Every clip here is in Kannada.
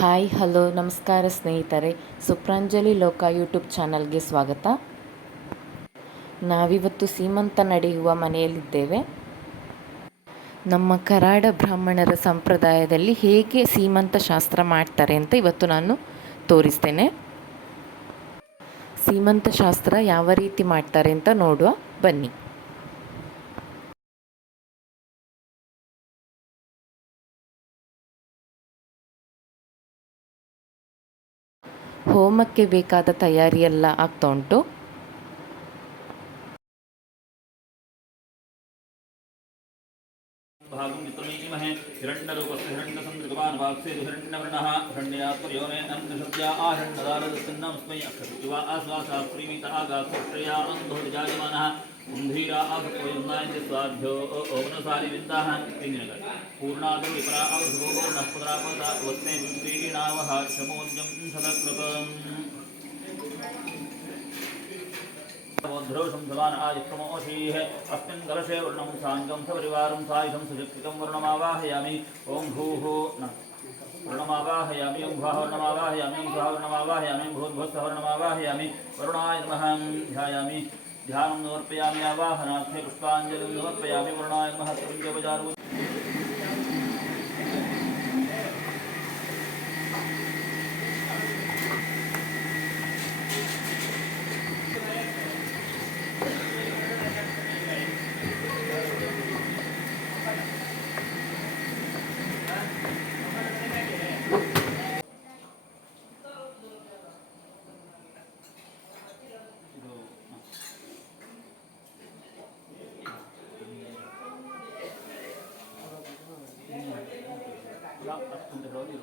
ಹಾಯ್, ಹಲೋ, ನಮಸ್ಕಾರ ಸ್ನೇಹಿತರೆ. ಸುಪ್ರಾಂಜಲಿ ಲೋಕ ಯೂಟ್ಯೂಬ್ ಚಾನಲ್ಗೆ ಸ್ವಾಗತ. ನಾವಿವತ್ತು ಸೀಮಂತ ನಡೆಯುವ ಮನೆಯಲ್ಲಿದ್ದೇವೆ. ನಮ್ಮ ಕರಾಡ ಬ್ರಾಹ್ಮಣರ ಸಂಪ್ರದಾಯದಲ್ಲಿ ಹೇಗೆ ಸೀಮಂತ ಶಾಸ್ತ್ರ ಮಾಡ್ತಾರೆ ಅಂತ ಇವತ್ತು ನಾನು ತೋರಿಸ್ತೇನೆ. ಸೀಮಂತ ಶಾಸ್ತ್ರ ಯಾವ ರೀತಿ ಮಾಡ್ತಾರೆ ಅಂತ ನೋಡುವ. ಬನ್ನಿ. ಹೋಮಕ್ಕೆ ಬೇಕಾದ ತಯಾರಿಯೆಲ್ಲ ಆಗ್ತಾ ಉಂಟು. ഗുംഭീരാഭപ്പൊന്നാഞ്ചസ്വാഭ്യോ ഓമനസാരി വിന്ദാഹ ഇങ്ങനെ പൂർണാദോ വിപ്രാവോ നഃപുരാപദാവസ്മേ വിദ്വീണാവഹ ശമോദ്യം സദകൃതം ध्रुवशं समान् आयुष्मोषीः अस्मिन् कलशे वर्णं साङ्गं सपरिवारं सायुधं सुशक्तिकं वरुणाय नमः ध्यायामि ध्यानं समर्पयामि आवाहनार्थे पुष्पाञ्जलिं समर्पयामि वरुणाय नमः द्रव्य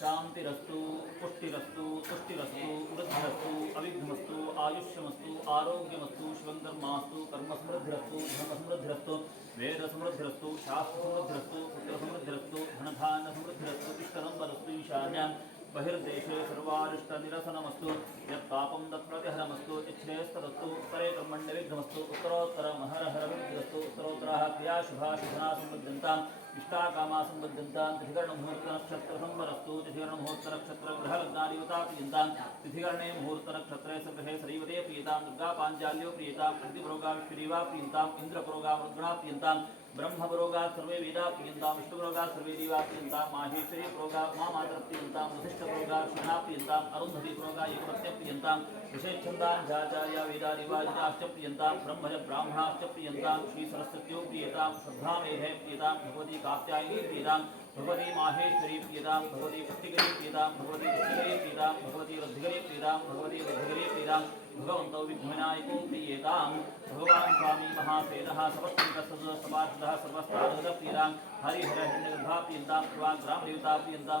शांतिरस्तु पुष्टिरस्तु वृद्धिस्तु वृद्धिरस्तु, अविघ्नमस्तु, आयुष्यमस्तु, आरोग्यमस्तु, शिवंधर्मास्तु, कर्मस्मृद्धिरस्तु धर्मस्मृद्धिरस्तु वेदसमृद्धिरस्तु, शास्त्रसमृद्धिरस्तु, पुत्रसमृद्धिरस्तु, धनधान्यसमृद्धिरस्तु तिष्ठरम्बरस्तु ईशान्यान्, बहिर्देशे सर्वारिष्टनिरसनमस्तु यपम तत्प्रतिहरमस्तु यच्छ्रेयस्तदस्तु उत्तरे कर्मण्यविघ्नमस्तु उत्तरोत्तरमहरहरविघ्नस्तु उत्तरोत्तराः क्रियाशुभा शुभना समृद्ध्यन्ताम् इष्टाकामासं बद्धन्तान् तिथिकर्णमुहूर्तनक्षत्रसंवरस्तु तिथिकर्णमुहूर्तनक्षत्रग्रहलग्नादिवता प्रियन्तान् तिथिकर्णे मुहूर्तनक्षत्रे सगृहे सरीवते प्रियतां दुर्गा पाञ्चाल्यो प्रियतां प्रतिप्रोगाविश्वरीवा प्रियन्ताम् इन्द्रप्रोगावृग्णा प्रियन्ताम् ब्रह्मरोगात् सर्वे वेदाप्यन्तां विष्णुरोगात् सर्वे देवाप्यन्तां माहेश्वरीप्रोगात् मामातृप्यन्तां वसिष्ठप्रोगात् क्षणाप्यन्ताम् अरुन्धतिप्रोगा युगपत्यप्यन्तां विषेच्छन्दां जाचार्य वेदादिवाजिताश्चप्यन्तां ब्रह्मज ब्राह्मणाश्चप्यन्तां श्रीसरस्वत्यो प्रियतां श्रद्धामेहे प्रियतां भगवती कात्यायनी प्रियतां, भगवती माहेश्वरी प्रियतां, भगवती पुष्टिकरी प्रियतां, भगवती पुष्टिकरी प्रियतां, भगवती रद्धिकरी प्रियतां, भगवती रद्धिकरी प्रियतां भगवन्तौ विघ्नविनायकौ प्रीयतां भगवान् स्वामी महासेनः समस्तसदसमार्थः सर्वस्तादप्रीरां हरिहर हिण्डगर्भा प्रियन्तां सर्वा ग्रामदेवता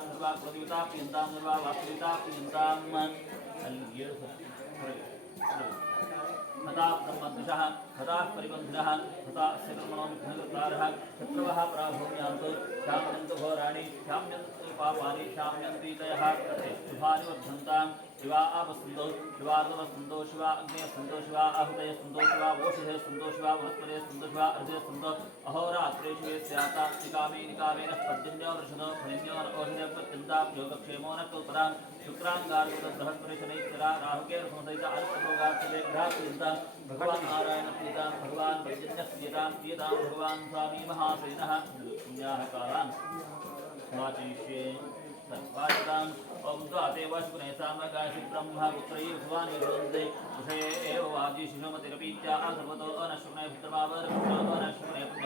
सर्वा कुलदेवता प्रियन्तां सर्वा वासुदेवता प्रियन्तां हता ब्रह्मद्विषः हताः परिबन्धिनः हता अस्य शत्रवः पराभूम्यान्तु श्याम्यन्तु घोराणि श्याम्यन्तु पापानि श्याम्यन्तीतयः शुभानि वर्धन्ताम् शिवा आप सुंदो शिवा लव सुंदो शिवा अग्नि सुंदो शिवा अहुदय सुंदो शिवा ओषधे सुंदो शिवा वनस्पते सुंदो शिवा अर्धे सुंदो अहोरात्रेषु स्याता निकामे निकामेन पर्जन्यो महासेनः पुण्याः कालान्। वाचिष्ये सर्वादितां ओङ्कादेवाशुभ्रैताम्रकाशिब्रह्मपुत्रैर्भवानिर्वन्दे उषये एव वाजिशिशुमतिरपीत्या सर्वतो अनशुभ्रैस्तवावरपुत्रो अनशुभ्रैपुण्य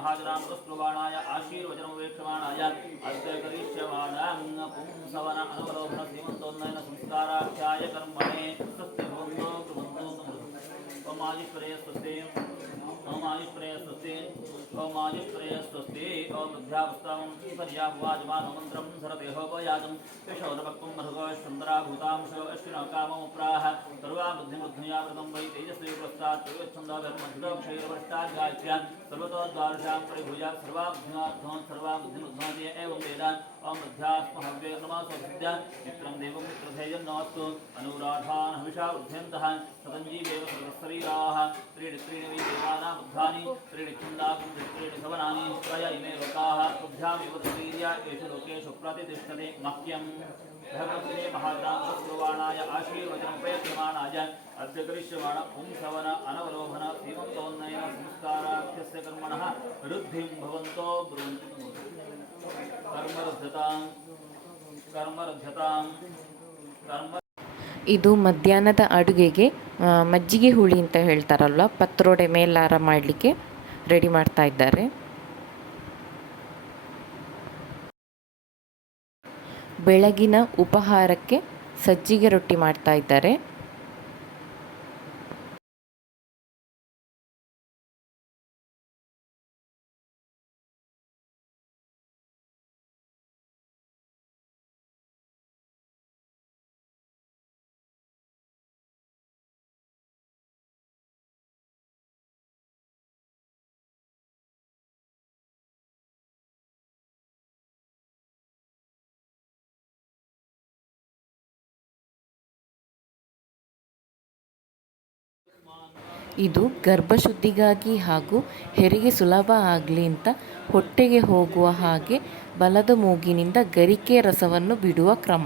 कुटुम्बिने महाजनामृतस्प्रवाणाय आशीर्वचनं वेक्षमाणाय अद्य करिष्यमाणां पुंसवन अनवलोभन श्रीमन्तोन्नयन संस्काराख्याय कर्मणे स्वस्ति भवन्तो कुर्वन्तो ओम आदिप्रय स्वस्ते ओम आदिप्रय स्वस्ते ओम आदिप्रय स्वस्ते ओम बुद्ध्यावस्थां पर्याभुवाजमान मन्त्रं धरदेहोपयाजं यशोरभक्तं भगवश्चन्द्राभूतां शिवश्विनकामोप्राः सर्वा बुद्धिमुद्धयामृतं वै तेजस्वीप्रस्तात् चतुच्छन्दधर्मधिगक्षैरवृष्टाध्याख्यान् सर्वतो द्वादशां परिभूयात् सर्वा बुद्धिमार्थं सर्वा बुद्धिमुद्धमदे एवं वेदान् ओम बुद्ध्यास्महव्ये नमः स्वबुद्ध्या मित्रं देवं मित्रधैर्यं नमस्तु अनुराधान् हविषा वृद्ध्यन्तः सतञ्जीवेव सर्वशरीराः त्रीणि त्रीणि वै देवानां बुद्धानि त्रीणि खिन्दाकं त्रीणि भवनानि, त्रय इमे लोकाः बुद्ध्यामेव तृतीया येषु लोकेषु प्रतिष्ठते मह्यं भगवते महाग्रामस्वाणाय आशीर्वचनं प्रयत्यमाणाय अद्य करिष्यमाण पुंसवन, अनवलोभन श्रीमन्तोन्नयन संस्काराख्यस्य कर्मणः वृद्धिं भवन्तो ब्रुवन्तु कर्मरद्धतां कर्मरद्धतां कर्म ಇದು ಮಧ್ಯಾಹ್ನದ ಅಡುಗೆಗೆ ಮಜ್ಜಿಗೆ ಹುಳಿ ಅಂತ ಹೇಳ್ತಾರಲ್ವ? ಪತ್ರೊಡೆ ಮೇಲಾರ ಮಾಡಲಿಕ್ಕೆ ರೆಡಿ ಮಾಡ್ತಾ ಇದ್ದಾರೆ. ಬೆಳಗಿನ ಉಪಹಾರಕ್ಕೆ ಸಜ್ಜಿಗೆ ರೊಟ್ಟಿ ಮಾಡ್ತಾ ಇದ್ದಾರೆ. ಇದು ಗರ್ಭಶುದ್ಧಿಗಾಗಿ ಹಾಗೂ ಹೆರಿಗೆ ಸುಲಭ ಆಗಲಿ ಅಂತ ಹೊಟ್ಟೆಗೆ ಹೋಗುವ ಹಾಗೆ ಬಲದ ಮೂಗಿನಿಂದ ಗರಿಕೆ ರಸವನ್ನು ಬಿಡುವ ಕ್ರಮ.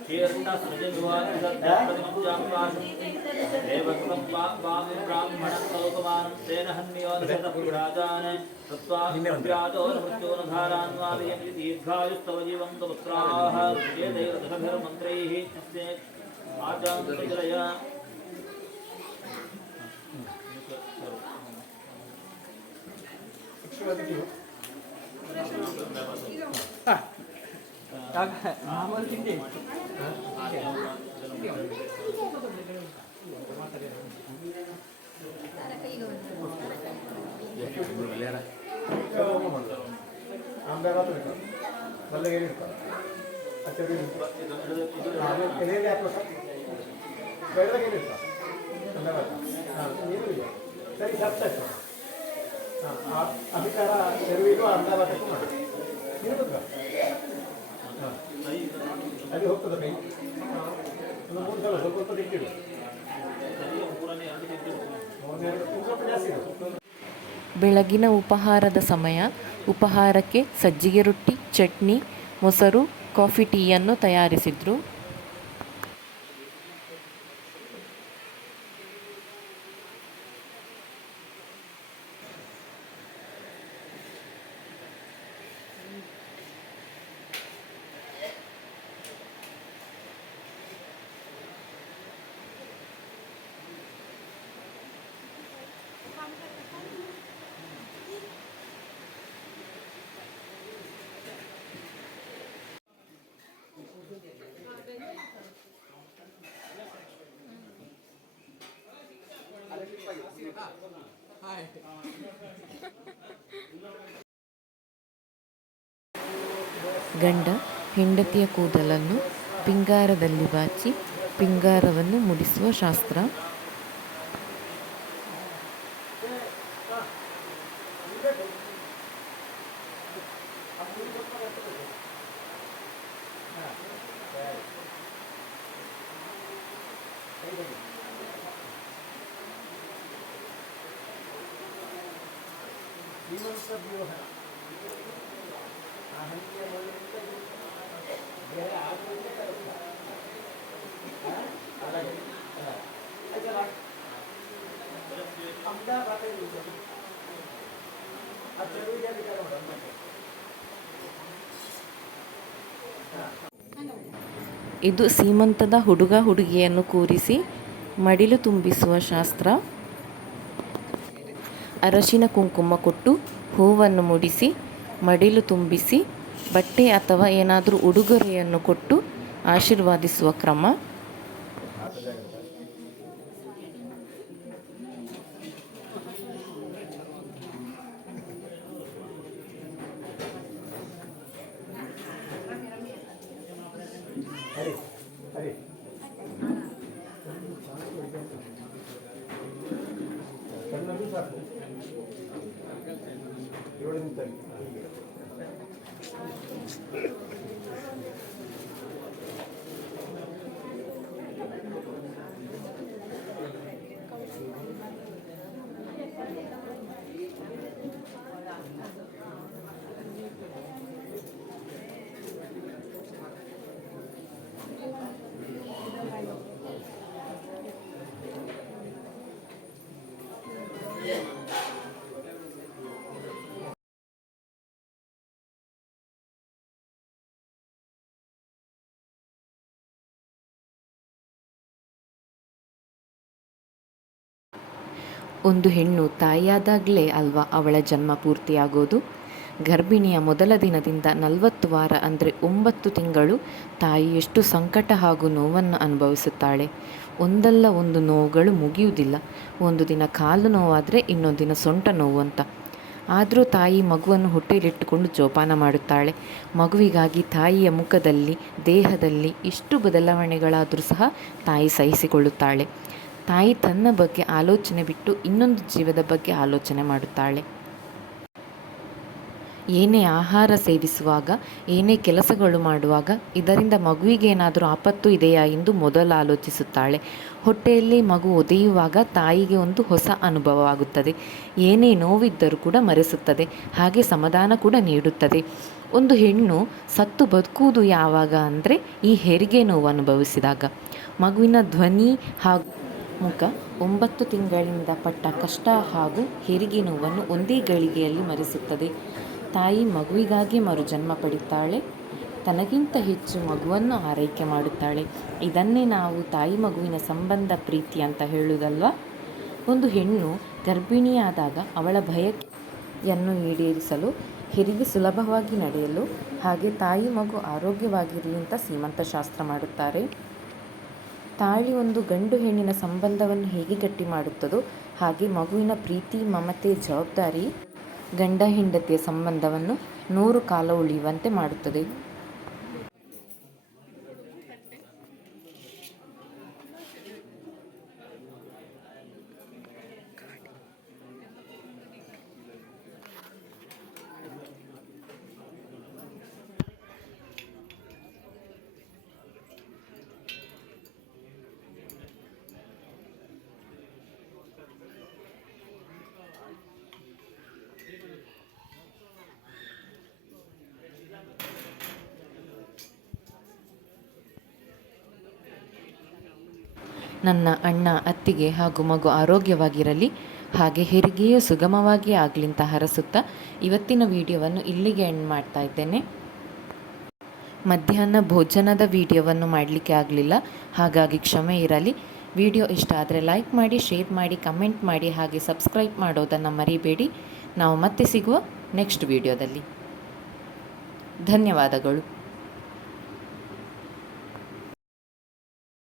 तीर्था सृजद्वाग्राह्मणं लोकमानसेनहन्योधराजान् तत्त्वाभिराजो मृत्योनधारान्वादयमिति दीर्घायुस्तव जीवं तु पुत्राः चेदैरथभिर्मन्त्रैः तस्य आचां प्रचलय Ah, ah, ah, ah, ah, ah, ah, ah, sir ಜಾಸ್ತಿ ಆಯ್ತು ಹಾಂ ಅಧಿಕಾರ ಚೆರುವಿಗೂ ಅರ್ಧ ವಾಟಕ್ಕೂ ಮಾಡಿ ಬೆಳಗಿನ ಉಪಹಾರದ ಸಮಯ. ಉಪಹಾರಕ್ಕೆ ಸಜ್ಜಿಗೆ ರೊಟ್ಟಿ ಚಟ್ನಿ ಮೊಸರು ಕಾಫಿ ಟೀಯನ್ನು ತಯಾರಿಸಿದ್ರು. ಗಂಡ ಹೆಂಡತಿಯ ಕೂದಲನ್ನು ಪಿಂಗಾರದಲ್ಲಿ ಬಾಚಿ ಪಿಂಗಾರವನ್ನು ಮುಡಿಸುವ ಶಾಸ್ತ್ರ. ಇದು ಸೀಮಂತದ ಹುಡುಗ ಹುಡುಗಿಯನ್ನು ಕೂರಿಸಿ ಮಡಿಲು ತುಂಬಿಸುವ ಶಾಸ್ತ್ರ. ಅರಶಿನ ಕುಂಕುಮ ಕೊಟ್ಟು ಹೂವನ್ನು ಮುಡಿಸಿ, ಮಡಿಲು ತುಂಬಿಸಿ, ಬಟ್ಟೆ ಅಥವಾ ಏನಾದರೂ ಉಡುಗೊರೆಯನ್ನು ಕೊಟ್ಟು ಆಶೀರ್ವಾದಿಸುವ ಕ್ರಮ. ಒಂದು ಹೆಣ್ಣು ತಾಯಿಯಾದಾಗಲೇ ಅಲ್ವಾ ಅವಳ ಜನ್ಮ ಪೂರ್ತಿಯಾಗೋದು? ಗರ್ಭಿಣಿಯ ಮೊದಲ ದಿನದಿಂದ ನಲವತ್ತು ವಾರ ಅಂದರೆ ಒಂಬತ್ತು ತಿಂಗಳು ತಾಯಿ ಎಷ್ಟು ಸಂಕಟ ಹಾಗೂ ನೋವನ್ನು ಅನುಭವಿಸುತ್ತಾಳೆ? ಒಂದಲ್ಲ ಒಂದು ನೋವುಗಳು ಮುಗಿಯುವುದಿಲ್ಲ. ಒಂದು ದಿನ ಕಾಲು ನೋವಾದರೆ ಇನ್ನೊಂದು ದಿನ ಸೊಂಟ ನೋವು ಅಂತ. ಆದರೂ ತಾಯಿ ಮಗುವನ್ನು ಹೊಟ್ಟೆಯಲ್ಲಿಟ್ಟುಕೊಂಡು ಜೋಪಾನ ಮಾಡುತ್ತಾಳೆ. ಮಗುವಿಗಾಗಿ ತಾಯಿಯ ಮುಖದಲ್ಲಿ, ದೇಹದಲ್ಲಿ ಇಷ್ಟು ಬದಲಾವಣೆಗಳಾದರೂ ಸಹ ತಾಯಿ ಸಹಿಸಿಕೊಳ್ಳುತ್ತಾಳೆ. ತಾಯಿ ತನ್ನ ಬಗ್ಗೆ ಆಲೋಚನೆ ಬಿಟ್ಟು ಇನ್ನೊಂದು ಜೀವದ ಬಗ್ಗೆ ಆಲೋಚನೆ ಮಾಡುತ್ತಾಳೆ. ಏನೇ ಆಹಾರ ಸೇವಿಸುವಾಗ, ಏನೇ ಕೆಲಸಗಳು ಮಾಡುವಾಗ, ಇದರಿಂದ ಮಗುವಿಗೆ ಏನಾದರೂ ಆಪತ್ತು ಇದೆಯಾ ಎಂದು ಮೊದಲು ಆಲೋಚಿಸುತ್ತಾಳೆ. ಹೊಟ್ಟೆಯಲ್ಲಿ ಮಗು ಒದೆಯುವಾಗ ತಾಯಿಗೆ ಒಂದು ಹೊಸ ಅನುಭವವಾಗುತ್ತದೆ. ಏನೇ ನೋವಿದ್ದರೂ ಕೂಡ ಮರೆಸುತ್ತದೆ. ಹಾಗೆ ಸಮಾಧಾನ ಕೂಡ ನೀಡುತ್ತದೆ. ಒಂದು ಹೆಣ್ಣು ಸತ್ತು ಬದುಕುವುದು ಯಾವಾಗ ಅಂದರೆ ಈ ಹೆರಿಗೆ ನೋವು ಅನುಭವಿಸಿದಾಗ. ಮಗುವಿನ ಧ್ವನಿ ಹಾಗೂ ಮುಖ ಒಂಬತ್ತು ತಿಂಗಳಿಂದ ಪಟ್ಟ ಕಷ್ಟ ಹಾಗೂ ಹೆರಿಗೆ ನೋವನ್ನು ಒಂದೇ ಗಳಿಗೆಯಲ್ಲಿ ಮರೆಸುತ್ತದೆ. ತಾಯಿ ಮಗುವಿಗಾಗಿ ಮರುಜನ್ಮ ಪಡಿತಾಳೆ. ತನಗಿಂತ ಹೆಚ್ಚು ಮಗುವನ್ನು ಆರೈಕೆ ಮಾಡುತ್ತಾಳೆ. ಇದನ್ನೇ ನಾವು ತಾಯಿ ಮಗುವಿನ ಸಂಬಂಧ ಪ್ರೀತಿ ಅಂತ ಹೇಳುವುದಲ್ವಾ? ಒಂದು ಹೆಣ್ಣು ಗರ್ಭಿಣಿಯಾದಾಗ ಅವಳ ಭಯವನ್ನು ಈಡೇರಿಸಲು, ಹೆರಿಗೆ ಸುಲಭವಾಗಿ ನಡೆಯಲು ಹಾಗೆ ತಾಯಿ ಮಗು ಆರೋಗ್ಯವಾಗಿರಲಿ ಅಂತ ಸೀಮಂತ ಶಾಸ್ತ್ರ ಮಾಡುತ್ತಾರೆ. ತಾಳಿ ಒಂದು ಗಂಡು ಹೆಣ್ಣಿನ ಸಂಬಂಧವನ್ನು ಹೇಗೆ ಗಟ್ಟಿ ಮಾಡುತ್ತದೋ ಹಾಗೆ ಮಗುವಿನ ಪ್ರೀತಿ, ಮಮತೆ, ಜವಾಬ್ದಾರಿ, ಗಂಡ ಹೆಂಡತಿಯ ಸಂಬಂಧವನ್ನು ನೂರು ಕಾಲ ಉಳಿಯುವಂತೆ ಮಾಡುತ್ತದೆ. ನನ್ನ ಅಣ್ಣ, ಅತ್ತಿಗೆ ಹಾಗೂ ಮಗು ಆರೋಗ್ಯವಾಗಿರಲಿ, ಹಾಗೆ ಹೆರಿಗೆಯು ಸುಗಮವಾಗಿ ಆಗಲಿ ಅಂತ ಹರಸುತ್ತಾ ಇವತ್ತಿನ ವಿಡಿಯೋವನ್ನು ಇಲ್ಲಿಗೆ ಎಂಡ್ ಮಾಡ್ತಾ ಇದ್ದೇನೆ. ಮಧ್ಯಾಹ್ನ ಭೋಜನದ ವಿಡಿಯೋವನ್ನು ಮಾಡಲಿಕ್ಕೆ ಆಗಲಿಲ್ಲ, ಹಾಗಾಗಿ ಕ್ಷಮೆ ಇರಲಿ. ವಿಡಿಯೋ ಇಷ್ಟ ಆದರೆ ಲೈಕ್ ಮಾಡಿ ಶೇರ್ ಮಾಡಿ ಕಮೆಂಟ್ ಮಾಡಿ, ಹಾಗೆ ಸಬ್ಸ್ಕ್ರೈಬ್ ಮಾಡೋದನ್ನು ಮರಿಬೇಡಿ. ನಾವು ಮತ್ತೆ ಸಿಗುವ ನೆಕ್ಸ್ಟ್ ವಿಡಿಯೋದಲ್ಲಿ. ಧನ್ಯವಾದಗಳು.